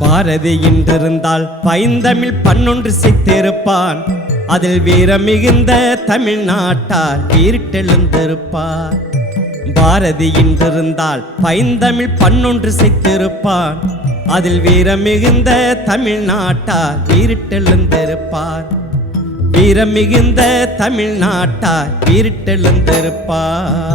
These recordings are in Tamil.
பாரதி என்றிருந்தால் பைந்தமிழ் பன்னொன்று சித்திருப்பான். அதில் வீரம் மிகுந்த தமிழ்நாட்டார் வீரிட்டெழுந்திருப்பார். பாரதி என்றிருந்தால் பைந்தமிழ் பன்னொன்று சித்திருப்பான். அதில் வீரம் மிகுந்த தமிழ்நாட்டார் வீரிட்டெழுந்திருப்பார். வீரம் மிகுந்த தமிழ்நாட்டார் வீரிட்டெழுந்திருப்பார்.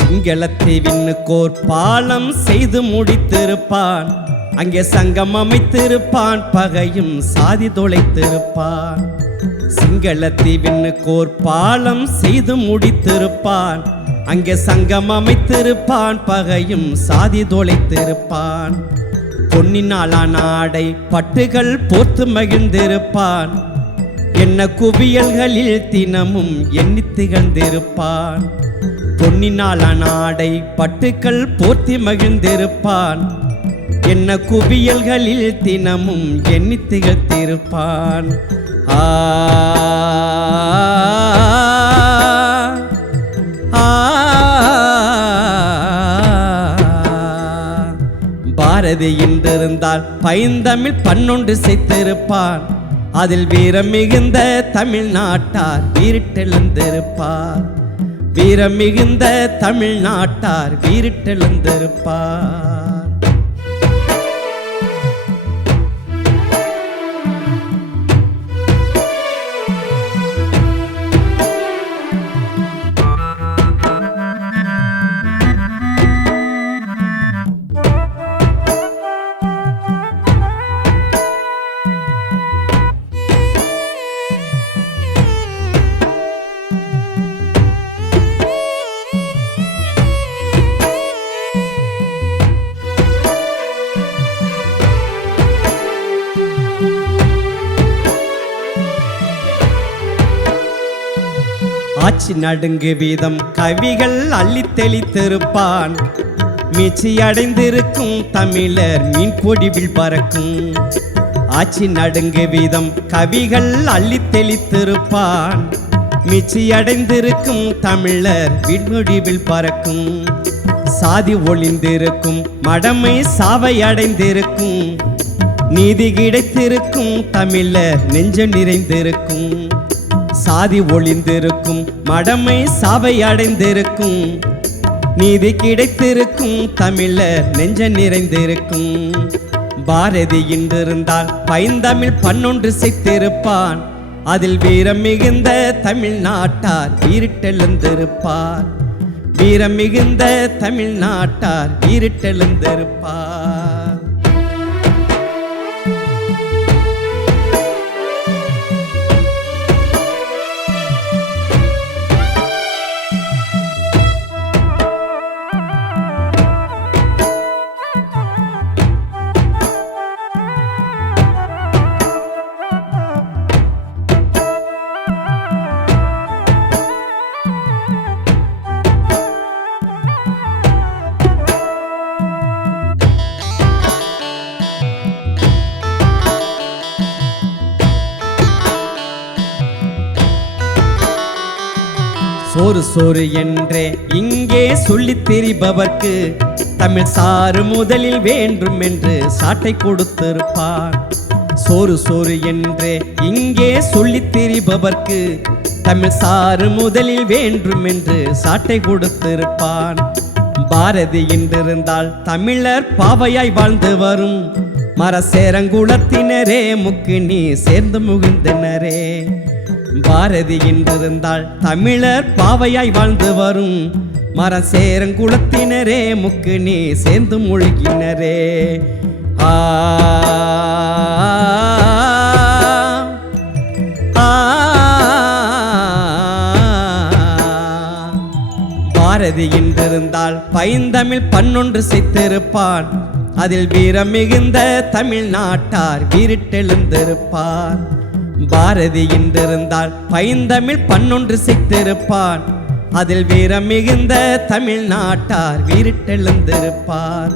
சிங்களத்தீவினுக்கோர் பாலம் செய்து முடித்திருப்பான். அங்கே சங்கம் அமைத்திருப்பான். பகையும் சாதி தொலைத்திருப்பான். சிங்களத்தீவினுக்கோர் பாலம் செய்து முடித்திருப்பான். அங்கே சங்கம் அமைத்திருப்பான். பகையும் சாதி தொலைத்திருப்பான். பொன்னினாலான ஆடை பட்டுகள் போர்த்து மகிழ்ந்திருப்பான். என்ன குவியல்களில் தினமும் எண்ணி திகழ்ந்திருப்பான். பொன்னினாலான ஆடை பட்டுக்கள் போர்த்தி மகிழ்ந்திருப்பான். என்ன குவியல்களில் தினமும் எண்ணி திகழ்த்திருப்பான். பாரதி என்றிருந்தால் பைந்தமிழ் பன்னொன்று சித்திருப்பான். அதில் வீரம் மிகுந்த தமிழ்நாட்டார் வீரிட்டெழுந்திருப்பார். வீரம் மிகுந்த தமிழ்நாட்டார் வீரிட்டெழுந்திருப்பார். ஆட்சி நடுங்கு வீதம் கவிகள் அள்ளி தெளித்திருப்பான். மீட்சி அடைந்திருக்கும் தமிழர் மீன் பொடிவில் பறக்கும். ஆட்சி நடுங்கு வீதம் கவிகள் அள்ளி தெளித்திருப்பான். மீட்சி அடைந்திருக்கும் தமிழர் விண்முடிவில் பறக்கும். சாதி ஒளிந்திருக்கும் மடமை சாவை அடைந்திருக்கும். நீதி கிடைத்திருக்கும் தமிழர் நெஞ்ச நிறைந்திருக்கும். சாதி ஒளிந்திருக்கும் மடமை சாவை அடைந்திருக்கும். நீதி கிடைத்திருக்கும் தமிழர் நெஞ்ச நிறைந்திருக்கும். பாரதி என்றிருந்தால் பைந்தமிழ் பன்னொன்று சித்திருப்பான். அதில் வீரம் மிகுந்த தமிழ்நாட்டார் வீரிட்டெழுந்திருப்பார். வீரம் மிகுந்த தமிழ்நாட்டார் வீரிட்டெழுந்திருப்பார். சோறு சோறு என்றே இங்கே சொல்லித் திரிபவர்க்கு தமிழ் சாறு முதலில் வேண்டும் என்று சாட்டை கொடுத்திருப்பான். சோறு சோறு என்றே இங்கே சொல்லித் திரிபவர்க்கு தமிழ் சாறு முதலில் வேண்டும் என்று சாட்டை கொடுத்திருப்பான். பாரதி என்றிருந்தால் தமிழர் பாவையாய் வாழ்ந்து வரும் மரசேரங்குளத்தினரே முக்கு நீ சேர்ந்து முகிழ்ந்தனரே. பாரதி என்றிருந்தால் தமிழர் பாவையாய் வாழ்ந்து வரும் மரசேரங்குளத்தினரே முக்கு நீ சேர்ந்து மூழ்கினரே. பாரதி என்றிருந்தால் பைந்தமிழ் பன்னொன்று சித்திருப்பான். அதில் வீரம் மிகுந்த தமிழ்நாட்டார் வீரிட்டெழுந்திருப்பார். பாரதி என்றிருந்தால் பைந்தமிழ் பண்ணொன்று சித்திருப்பான். அதில் வீரம் மிகுந்த தமிழ்நாட்டார் வீரிட்டெழுந்திருப்பார்.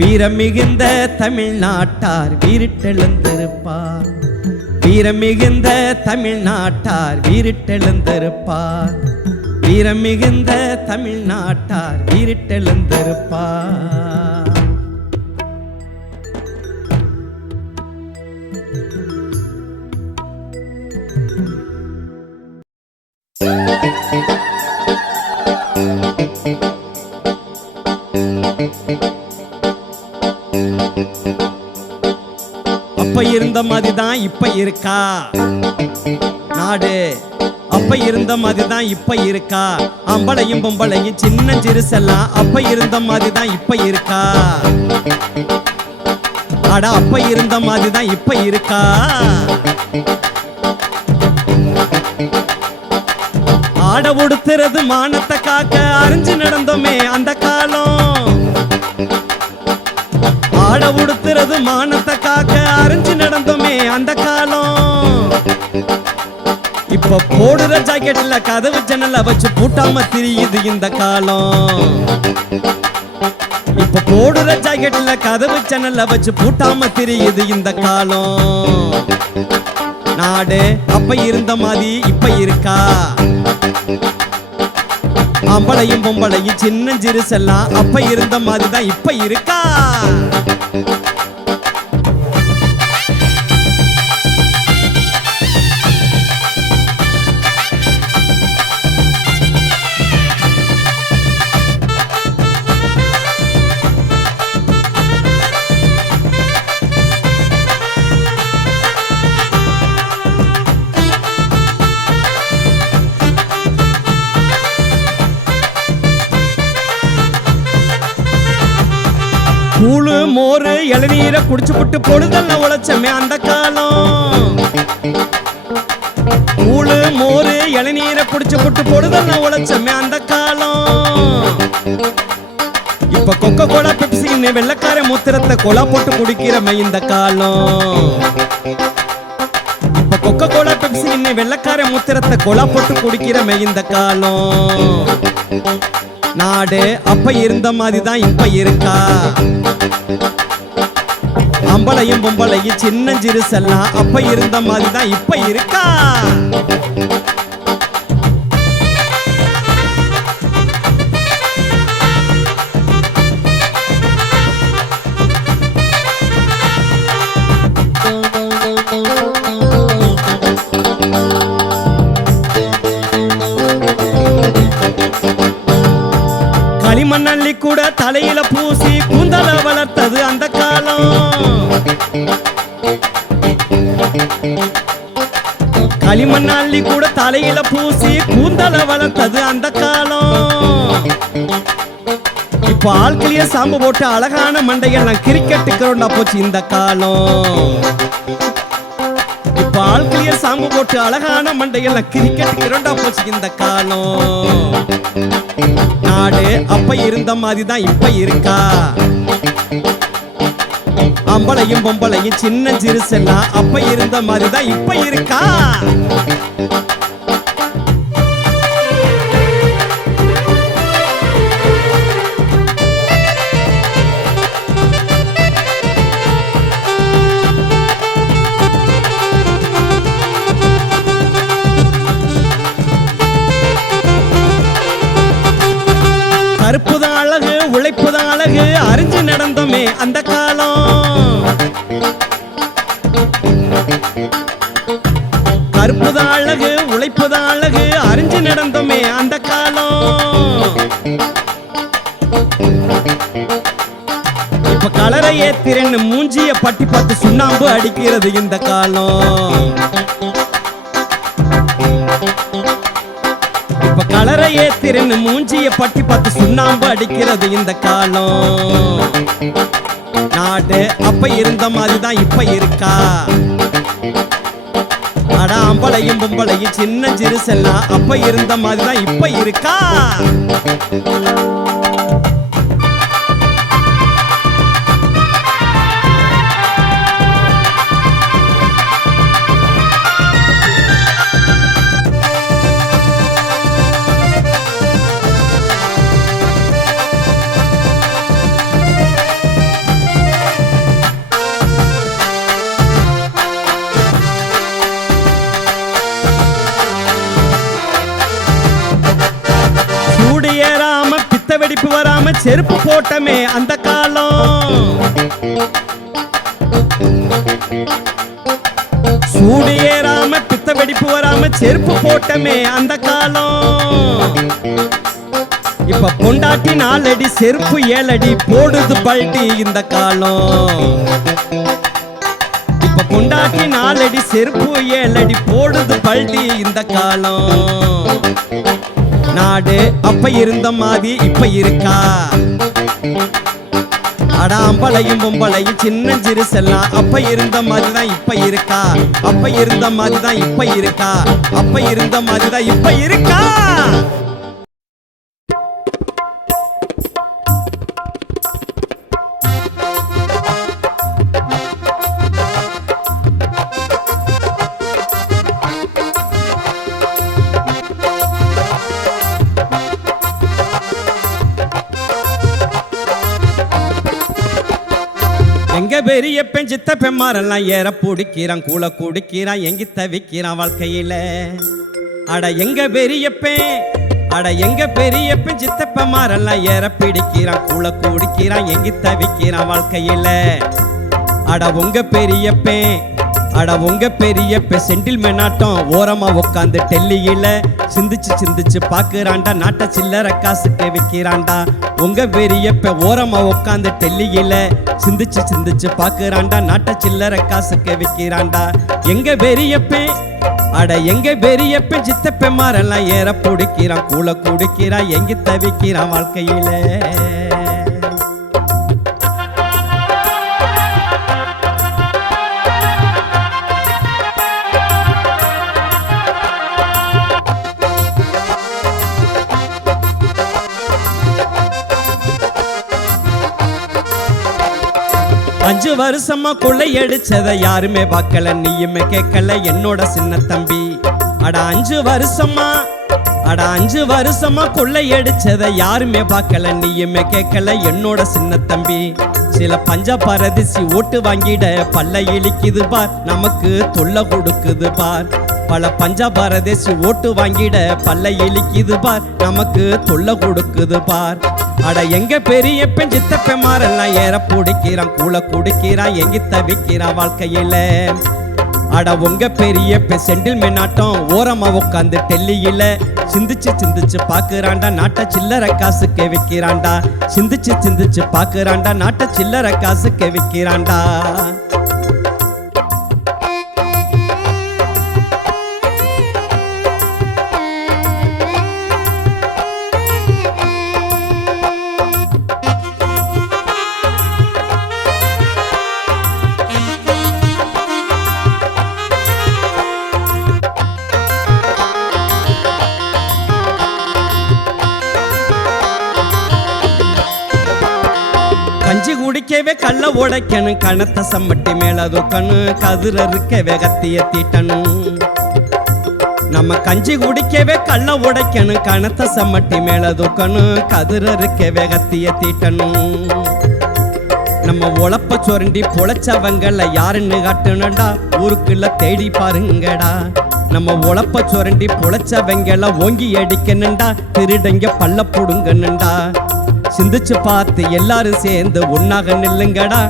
வீரம் மிகுந்த தமிழ்நாட்டார் வீரிட்டெழுந்திருப்பார். வீரம் மிகுந்த தமிழ்நாட்டார் வீரிட்டெழுந்திருப்பார். வீரம் மிகுந்த தமிழ்நாட்டார் வீரிட்டெழுந்திருப்பார். அப்ப இருந்த மாதிரிதான் இப்ப இருக்கா நாடு? அப்ப இருந்த மாதிரிதான் இப்ப இருக்கா? அம்பளையும் பொம்பளையும் சின்ன சிறுசெல்லாம் அப்ப இருந்த மாதிரிதான் இப்ப இருக்கா? அட அப்ப இருந்த மாதிரிதான் இப்ப இருக்கா? ஆட உடுத்துறது மானத்தை காக்க அறிஞ்சு நடந்தோமே அந்த காலம். ஆட உடுத்துறது மானத்தை காக்க அறிஞ்சு நடந்தோமே அந்த காலம். இப்ப போடுற ஜாக்கெட்ல கதவு ஜன்னல வச்சு பூட்டாம திரியுது இந்த காலம். இப்ப போடுற ஜாக்கெட்ல கதவு ஜன்னல வச்சு பூட்டாம திரியுது இந்த காலம். நாடு அப்ப இருந்த மாதிரி இப்ப இருக்கா? அம்பளையும் பொம்பளையும் சின்ன சிறுசெல்லாம் அப்ப இருந்த மாதிரிதான் இப்ப இருக்கா? கூழு மோரு இளநீரை குடிச்சு புட்டு பொழுதெல்லாம் உழைச்சமே அந்த காலம். கூழு மோரு இளநீரை குடிச்சு புட்டு பொழுதெல்லாம் உழைச்சமே அந்த காலம். இப்ப கொக்கோ கோலா பெப்சின்னு வெள்ளக்கார மூத்திரத்தை கொலா போட்டு குடிக்கிறமே இந்த காலம். இப்ப கொக்கோ கோலா பெப்சின்னு வெள்ளக்கார மூத்திரத்தை கொலா போட்டு குடிக்கிறமே இந்த காலம். நாடு அப்ப இருந்த மாதிரிதான் இப்ப இருக்கா? அம்பளையும் பொம்பளையும் சின்ன சிறுசெல்லாம் அப்ப இருந்த மாதிரிதான் இப்ப இருக்கா? களிமண்ணள்ளி கூட தலையில பூசி கூந்தல வளர்த்தது அந்த காலம். களிமண்ணள்ளி கூட தலையில பூசி கூந்தல வளர்த்தது அந்த காலம். இப்ப ஆட்களையே சாம்பு போட்டு அழகான மண்டையெல்லாம் கிரிக்கெட்டுக்கு போச்சு இந்த காலம். இப்ப ஆட்களையே சாம்பு போட்டு அழகான மண்டையெல்லாம் கிரிக்கெட்டுக்கு போச்சு இந்த காலம். நாடு அப்ப இருந்த மாதிரிதான் இப்ப இருக்கா? அம்பளையும் பொம்பளையும் சின்ன சிறுசெல்லாம் அப்ப இருந்த மாதிரிதான் இப்ப இருக்கா? கருப்புதான் அழகு உழைப்புதான் அழகு அறிஞ்சு நடந்தோமே அந்த காலம். கருப்புதான் அழகு உழைப்புதான் அழகு அறிஞ்சு நடந்தோமே அந்த காலம். இப்ப கலரை ஏத்திரன்னு மூஞ்சிய பட்டி பார்த்து சுண்ணாம்பு அடிக்கிறது இந்த காலம். இப்ப கலரை ஏத்திரன்னு மூஞ்சிய பட்டி பார்த்து சுண்ணாம்பு அடிக்கிறது இந்த காலம். நாடு அப்ப இருந்த மாதிரிதான் இப்ப இருக்கா? அட அம்பளையும் பொம்பளையும் சின்ன சிறுசெல்லாம் அப்ப இருந்த மாதிரிதான் இப்ப இருக்கா? வெடிப்பு வராம செருப்பு போட்டமே அந்த காலம். சூடு ஏறாம பித்த வெடிப்பு வராம செருப்பு போட்டமே அந்த காலம். இப்ப பொண்டாட்டி 4 அடி செருப்பு 7 அடி போடுது பல்டி இந்த காலம். இப்ப பொண்டாட்டி 4 அடி செருப்பு 7 அடி போடுது பல்டி இந்த காலம். நாடு அப்ப இருந்த மாதிரி இப்ப இருக்கா? அட அம்பளையும் பொம்பளையும் சின்னஞ்சிறு செல்லாம் அப்ப இருந்த மாதிரிதான் இப்ப இருக்கா? அப்ப இருந்த மாதிரிதான் இப்ப இருக்கா? அப்ப இருந்த மாதிரிதான் இப்ப இருக்கா? எங்க பெரியப்பன் சித்தப்பன் மாரெல்லாம் ஏற பிடிக்கிறான், கூழ குடிக்கிறான், எங்கி தவிக்கிறான் வாழ்க்கையில. அட எங்க பெரியப்பன் சித்தப்பன் மாரெல்லாம் ஏற பிடிக்கிறான், கூழ குடிக்கிறான், எங்கி தவிக்கிறான் வாழ்க்கையில. அட உங்க பெரியப்பன் செண்டில் மேனாட்டம் ஓரமா உட்காந்து டெல்லியில சிந்திச்சு பாக்குறான்டா, நாட்ட சில்லற காசுக்கு விற்கிறான்டா. உங்க பெரியப்ப ஓரமா உட்காந்து டெல்லியில சிந்திச்சு பாக்குறான்டா, நாட்ட சில்லற காசுக்கு விற்கிறான்டா. எங்க பெரியப்பன் சித்தப்பன் மாரெல்லாம் ஏற பிடிக்கிறான், கூழ குடிக்கிறான், எங்கி தவிக்கிறான் வாழ்க்கையில. அஞ்சு வருஷமா கொள்ளையடிச்சத யாருமே பார்க்கல, நீயுமே கேட்கல என்னோட சின்ன தம்பி. அட அஞ்சு வருஷமா கொள்ளையடிச்சத யாருமே பார்க்கல, நீயுமே கேட்கல என்னோட சின்ன தம்பி. சில பஞ்ச பரதிசி ஓட்டு வாங்கிட பல்ல இழிக்குது பார், நமக்கு தொல்லை கொடுக்குது பார். பல பஞ்ச பரதேசி ஓட்டு வாங்கிட பல்ல இழிக்குது பார், நமக்கு தொல்லை கொடுக்குது பார். அட எங்க பெரியப்பன் சித்தப்பன் மாரெல்லாம் ஏற பிடிக்கிறான், கூழ குடிக்கிறான், எங்கி தவிக்கிறான் வாழ்க்கையில. அட உங்க பெரியப்பன் செண்டில் மேனாட்டம் ஓரமா உட்காந்து டெல்லியில சிந்திச்சு பாக்குறான்டா, நாட்ட சில்லற காசுக்கு விற்கிறான்டா. சிந்திச்சு பாக்குறான்டா, நாட்ட சில்லற காசுக்கு விற்கிறான்டா. கஞ்சி குடிக்கவே கள்ள உடைக்கணும், கணத்த சம்மட்டி மேல தூக்கணும், கதிர இருக்கவே கத்திய தீட்டணும். நம்ம கஞ்சி குடிக்கவே கள்ள உடைக்கணும், கணத்த சம்மட்டி மேல தூக்கணும், கதிர இருக்கவே கத்திய தீட்டணும். நம்ம உழப்ப சுரண்டி பொழைச்சவங்கள யாருன்னு காட்டணும்டா, ஊருக்குள்ள தேடி பாருங்கடா. நம்ம உழப்ப சுரண்டி பொழைச்சவங்கள ஓங்கி அடிக்கணும்டா, திருடங்க பல்ல புடுங்கணும்டா. சிந்திச்சு பார்த்து எல்லாரும் சேர்ந்து ஒன்னாக நில்லுங்கடா,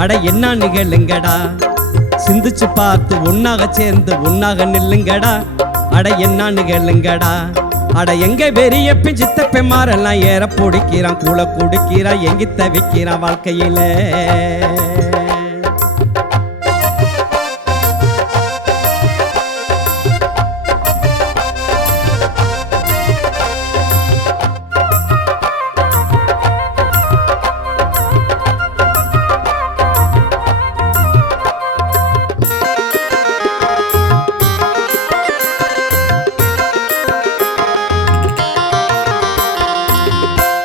அட என்ன நிகழுங்கடா. சிந்திச்சு பார்த்து ஒன்னாக சேர்ந்து ஒன்னாக நில்லுங்கடா, அட என்ன நிகழுங்கடா. அட எங்க பெரியப்பன் சித்தப்பன் மாரெல்லாம் ஏற பிடிக்கிறான், கூழ குடிக்கிறான், எங்கி தவிக்கிறான் வாழ்க்கையில.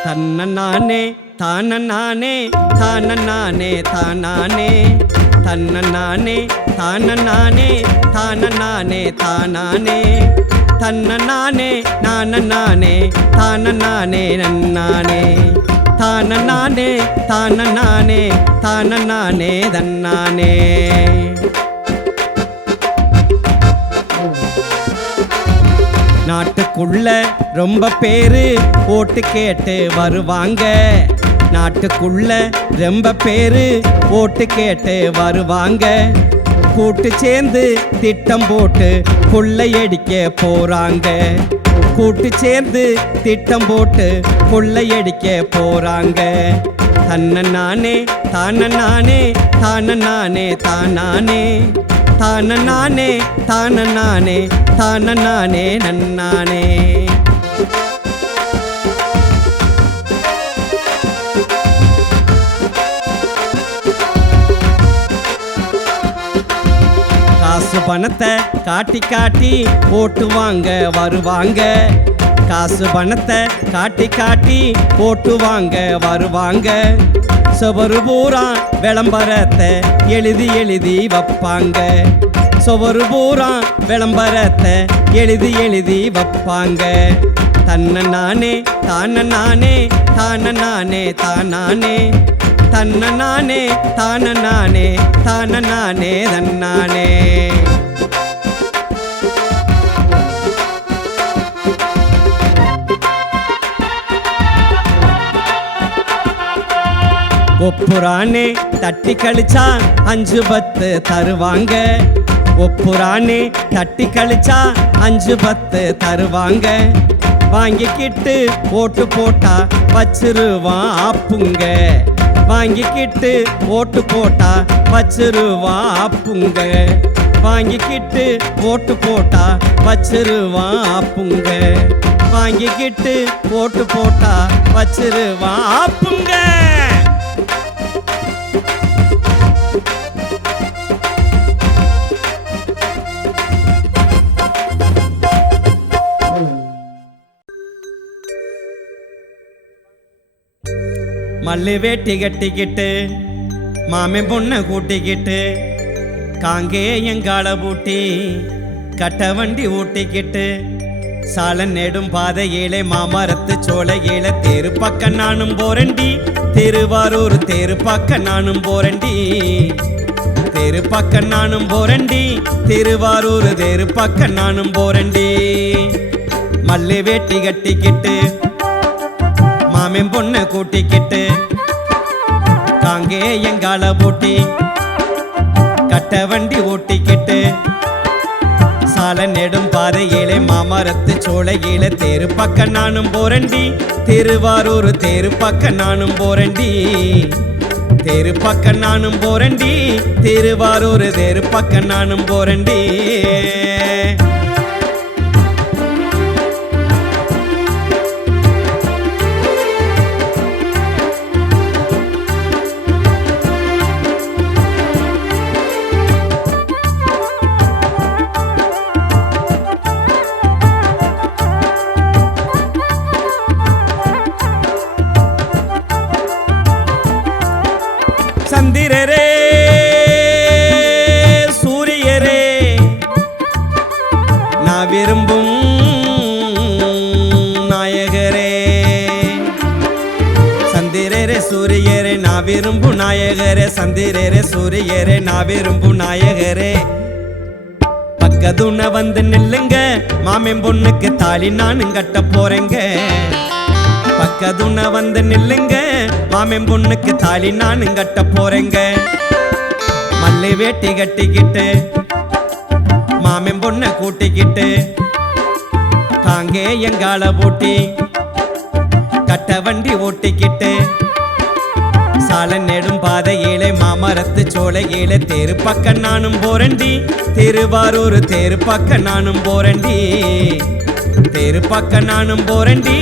தன்னநானே தானநானே தானநானே தானானே தன்னநானே தானநானே தானநானே தானானே தன்னநானே நானநானே தானநானே நன்னானே தானநானே தானநானே தானநானே தன்னானே. நாட்டுக்குள்ள ரொம்ப பேரு ஓட்டு கேட்டு வருவாங்க. நாட்டுக்குள்ள ரொம்ப பேரு ஓட்டு கேட்டு வருவாங்க. கூட்டு சேர்ந்து திட்டம் போட்டு கொள்ளையடிக்க போறாங்க. கூட்டு சேர்ந்து திட்டம் போட்டு கொள்ளையடிக்க போறாங்க. தன்ன நானே தான நானே தான நானே தானானே தான நானே தான நானே தான நானே நன்னானே. காசு பணத்தை காட்டி காட்டி ஓட்டு வாங்க வருவாங்க. காசு பணத்தை காட்டி காட்டி ஓட்டு வாங்க வருவாங்க. சுவரு பூரா விளம்பரத்தை எழுதி எழுதி வைப்பாங்க. சுவரு பூரா விளம்பரத்தை எழுதி எழுதி வைப்பாங்க. தன்ன நானே தான நானே தான நானே தானானே தன்ன நானே தான நானே தான நானே தன்னானே. ஒப்புரானே தட்டி கழிச்சா 5-10 தருவாங்க. ஒப்புரானே தட்டி கழிச்சா 5-10 தருவாங்க. வாங்கிக்கிட்டு ஓட்டு போட்டா வச்சிருவான் ஆப்புங்க. வாங்கிக்கிட்டு ஓட்டு போட்டா வச்சிருவான் ஆப்புங்க. வாங்கிக்கிட்டு ஓட்டு போட்டா வச்சிருவான் ஆப்புங்க. வாங்கிக்கிட்டு ஓட்டு போட்டா வச்சிருவான் ஆப்புங்க. மல்லு வேட்டி கட்டிக்கிட்டு மாமே பொண்ணை கூட்டிக்கிட்டு காங்கேயங்கால பூட்டி கட்ட வண்டி ஊட்டிக்கிட்டு சால நெடும் பாதையிலே மாமரத்து சோலையில தேரு பக்கம் நானும் போரண்டி. திருவாரூர் தேரு பக்கம் நானும் போரண்டி. தேரு பக்கம் நானும் போரண்டி. திருவாரூர் தேரு பக்கம் நானும் போரண்டி. மல்லு வேட்டி கட்டிக்கிட்டு மாமன் பொண்ணை கூட்டிக்கிட்டு காங்கேயங்கால பூட்டி கட்ட வண்டி ஓட்டிக்கிட்டு சால நெடும் பாதையிலே மாமரத்து சோலையில தேரு பக்கம் நானும் போரண்டி. திருவாரூர் தேரு பக்கம் நானும் போரண்டி. தேரு பக்கம் நானும் போரண்டி. திருவாரூர் தேரு பக்கம் நானும் போரண்டி. சந்திரரே சூரியரே நான் விரும்பும் நாயகரே. சந்திரரே சூரியரே நான் விரும்பும் நாயகரே. சந்திரரே சூரியரே நான் விரும்பும் நாயகரே. பக்கதுன வந்து நில்லுங்க மாமன் பொண்ணுக்கு தாலி நானும் கட்ட போறேங்க. பக்கதுன வந்து நில்லுங்க மாமன் பொண்ணுக்கு தாலி நானும் கட்ட போறேங்க. மல்லு வேட்டி கட்டிக்கிட்டு மாமன் பொண்ணை கூட்டிக்கிட்டு காங்கேயங்கால பூட்டி கட்ட வண்டி ஓட்டிக்கிட்டு சால நெடும் பாதையிலே மாமரத்து சோலையிலே தேரு பக்கம் நானும் போரண்டி. திருவாரூர் தேரு பக்கம் நானும் போரண்டி. தேரு பக்கம் நானும் போரண்டி.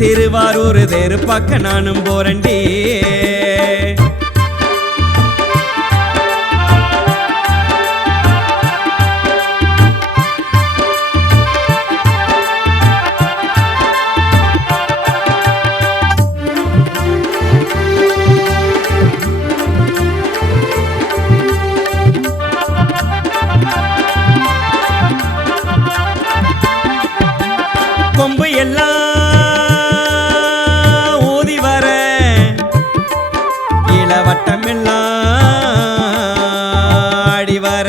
திருவாரூர் தேரு பக்கம் நானும் போரண்டி. கொம்பு எல்லாம் ஊதி வர இளவட்டம் எல்லாம் ஆடி வர.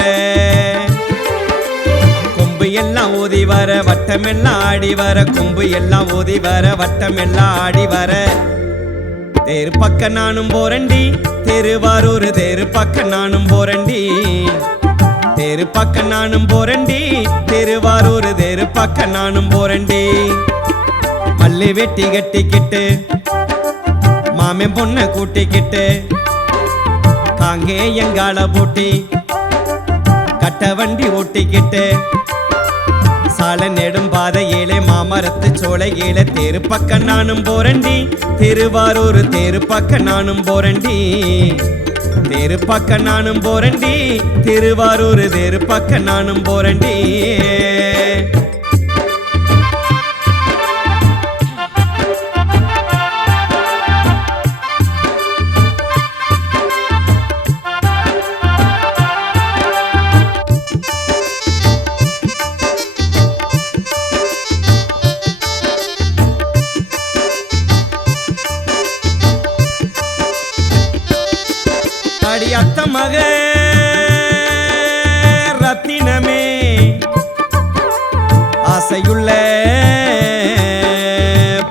கொம்பு எல்லாம் ஊதி வர வட்டம் எல்லாம் ஆடி வர, கொம்பு எல்லாம் ஊதி வர, வட்டம் எல்லாம் ஆடி வர. தேரு பக்க நானும் போரண்டி, திருவாரூர் தேரு பக்க நானும் போரண்டி. தேரு பக்க நானும் போரண்டி, திருவாரூர் தேரு பக்க நானும் போரண்டி. மல்லி வெட்டி கட்டிக்கிட்டு மாமன் பொண்ணை கூட்டிக்கிட்டு காங்கே எங்கால பூட்டி கட்ட வண்டி ஓட்டிக்கிட்டு சால நெடும் பாதையிலே மாமரத்து சோலையிலே தேரு பக்க நானும் போரண்டி. திருவாரூர் தேரு பக்க நானும் போரண்டி. தேரு பக்க நானும் போரண்டி, திருவாரூர் தேரு பக்க நானும் போரண்டி. அத்த மக ரத்தினமே, ஆசையுள்ள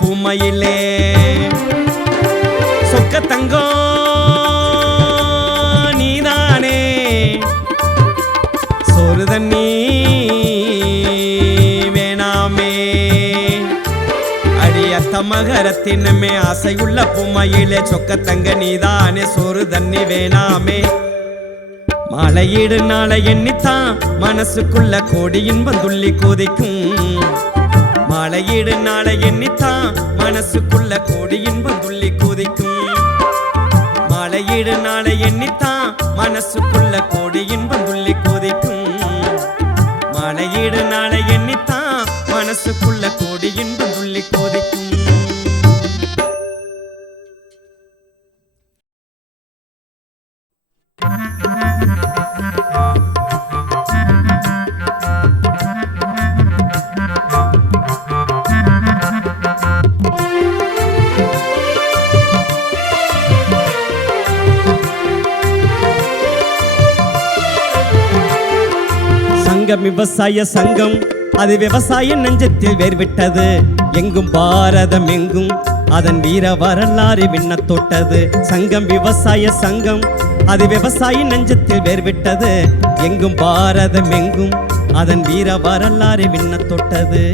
பூமையிலே சொக்க தங்கம் நீதானே. சோறு தண்ணி வேணாமே, அடி அத்த மக ரத்தினமே, ஆசையுள்ள பூமையிலே சொக்க தங்க நீதானே. சோறு தண்ணி வேணாமே. மாலையீடு நாளை எண்ணித்தான் மனசுக்குள்ள கோடி இன்பம் துள்ளி கொதிக்கும். மாலையீடு நாளை எண்ணித்தான் மனசுக்குள்ள கோடி இன்பம் துள்ளி கொதிக்கும். மாலையீடு நாளை எண்ணித்தான் மனசுக்குள்ள கோடி இன்பம் துள்ளி கொதிக்கும். மாலையீடு நாளை எண்ணித்தான் மனசுக்குள்ள கோடி இன்பம் துள்ளி கொதிக்கும். சங்கம் விவசாய சங்கம், அது விவசாய நெஞ்சத்தில் வேர்விட்டது. எங்கும் பாரதம் எங்கும் அதன் வீர வரலாறு விண்ண தொட்டது. சங்கம் விவசாய சங்கம், அது விவசாய நெஞ்சத்தில் வேர்விட்டது. எங்கும் பாரதம் எங்கும் அதன் வீர வரலாறு விண்ண தொட்டது.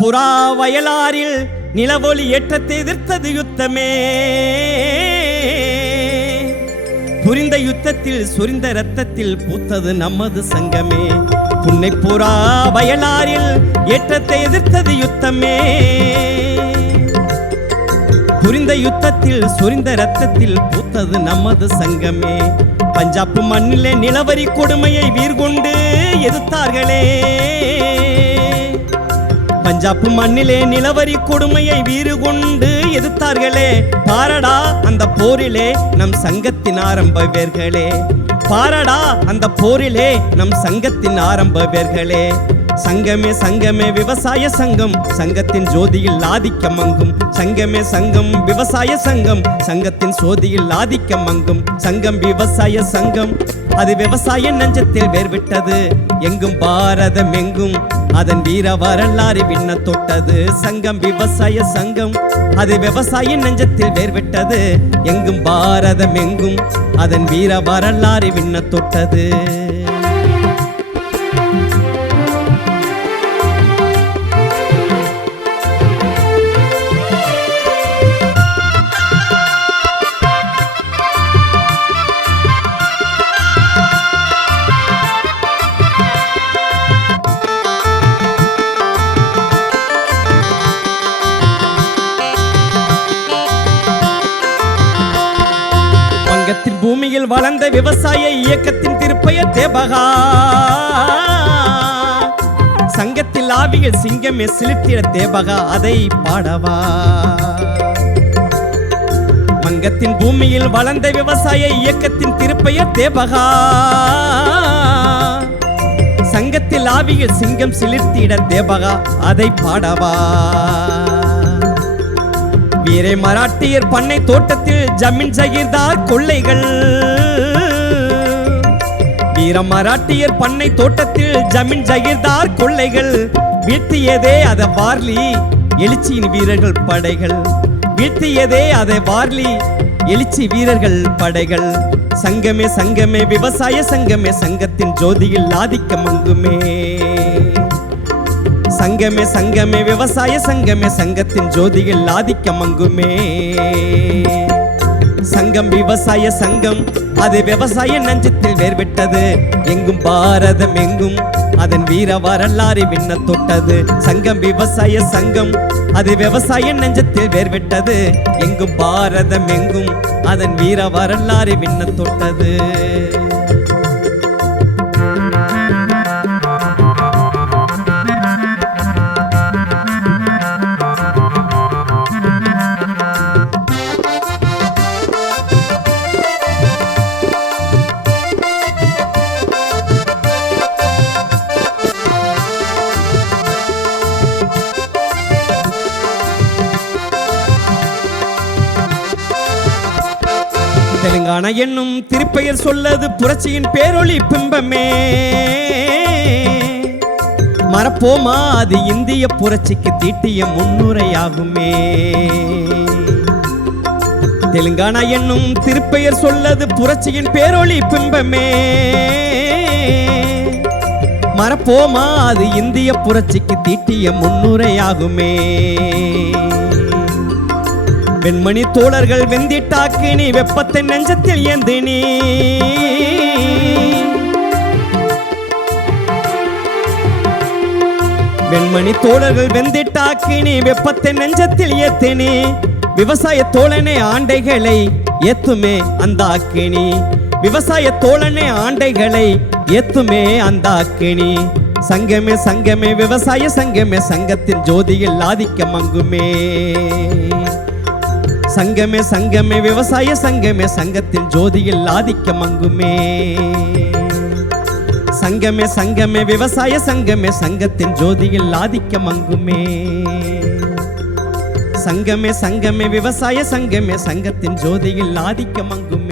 புறா வயலாரில் நிலவொளி ஏற்றத்தை எதிர்த்தது யுத்தமே. புரிந்த யுத்தத்தில் சுரிந்த ரத்தத்தில் பூத்தது நமது சங்கமே. புன்னை புறா வயலாரில் ஏற்றத்தை எதிர்த்தது யுத்தமே. புரிந்த யுத்தத்தில் சுரிந்த ரத்தத்தில் பூத்தது நமது சங்கமே. பஞ்சாப் மண்ணிலே நிலவரி கொடுமையை வீர்கொண்டு எதிர்த்தார்களே. பஞ்சாப் மண்ணிலே நிலவரி கொடுமையை வீறு கொண்டு எதிர்த்தார்களே. பாரடா அந்த போரிலே நம் சங்கத்தின் ஆரம்ப வேர்களே. பாரடா அந்த போரிலே நம் சங்கத்தின் ஆரம்ப வேர்களே. சங்கமே சங்கமே விவசாய சங்கம், சங்கத்தின் ஜோதியில் ஆதிக்கம் மங்கும். சங்கமே சங்கம் விவசாய சங்கம், சங்கத்தின் சோதியில் ஆதிக்கம் மங்கும். சங்கம் விவசாய சங்கம், அது விவசாய நெஞ்சத்தில் வேர்விட்டது. எங்கும் பாரதம் எங்கும் அதன் வீர வரலாறு விண்ண தொட்டது. சங்கம் விவசாய சங்கம், அது விவசாய நெஞ்சத்தில் வேர்விட்டது. எங்கும் பாரதம் எங்கும் அதன் வீர வரலாறு விண்ண தொட்டது. பூமியில் வளர்ந்த விவசாய இயக்கத்தின் திருப்பெயர் தேபகா. சங்கத்தில் ஆவியில் சிங்கமே சிலிர்த்திட தேபகா, அதை பாடவா. சங்கத்தின் பூமியில் வளர்ந்த விவசாய இயக்கத்தின் திருப்பெயர் தேபகா. சங்கத்தில் ஆவியில் சிங்கம் சிலிர்த்திட தேபகா அதை பாடவா. வீரை மராட்டியர் பண்ணை தோட்டத்தில் ஜமீன் ஜகீர்தார் கொள்ளைகள். வீர மராட்டியர் பண்ணை தோட்டத்தில் ஜமீன் ஜகீர்தார் கொள்ளைகள். வீழ்த்தியதே அதை வார்லி எழுச்சியின் வீரர்கள் படைகள். வீழ்த்தியதே அதை வார்லி எழுச்சி வீரர்கள் படைகள். சங்கமே சங்கமே விவசாய சங்கமே சங்கத்தின் ஜோதியில் ஆதிக்கம் மங்குமே. சங்கமே சங்கமே விவசாய சங்கமே சங்கத்தின் ஜோதியில் ஆதிக்கம் மங்குமே. சங்கம் விவசாய சங்கம் அது விவசாய நஞ்சத்தில் வேர்விட்டது. எங்கும் பாரதம் எங்கும் அதன் வீர வரலாறு விண்ண தொட்டது. சங்கம் விவசாய சங்கம் அது விவசாய நெஞ்சத்தில் வேர்விட்டது. எங்கும் பாரதம் எங்கும் அதன் வீர வரலாறு விண்ண தொட்டது. தெலுங்கானா என்னும் திருப்பெயர் சொல்லது புரட்சியின் பேரொளி பிம்பமே. மறப்போமா அது இந்திய புரட்சிக்கு தீட்டிய முன்னுரையாகுமே. தெலுங்கானா என்னும் திருப்பெயர் சொல்லது புரட்சியின் பேரொளி பிம்பமே. மறப்போமா அது இந்திய புரட்சிக்கு தீட்டிய முன்னுரையாகுமே. வெண்மணி தோழர்கள் வெந்திட்டாக்கினி வெப்பத்தை நெஞ்சத்தில் ஏந்தினி. வெண்மணி தோழர்கள் வெந்திட்டாக்கினி வெப்பத்தை நெஞ்சத்தில் ஏத்தினி. விவசாய தோழனே ஆண்டைகளை ஏத்துமே அந்த அக்கினி. விவசாய தோழனே ஆண்டைகளை ஏத்துமே அந்த அக்கினி. சங்கமே சங்கமே விவசாய சங்கமே சங்கத்தின் ஜோதியில் ஆதிக்கம் மங்குமே. சங்கமே சங்கமே விவசாய சங்கமே சங்கத்தின் ஜோதியில் ஆதிக்கம் மங்குமே. சங்கமே சங்கமே விவசாய சங்கமே சங்கத்தின் ஜோதியில் ஆதிக்கம் மங்குமே. சங்கமே சங்கமே விவசாய சங்கமே சங்கத்தின் ஜோதியில் ஆதிக்கம் மங்குமே.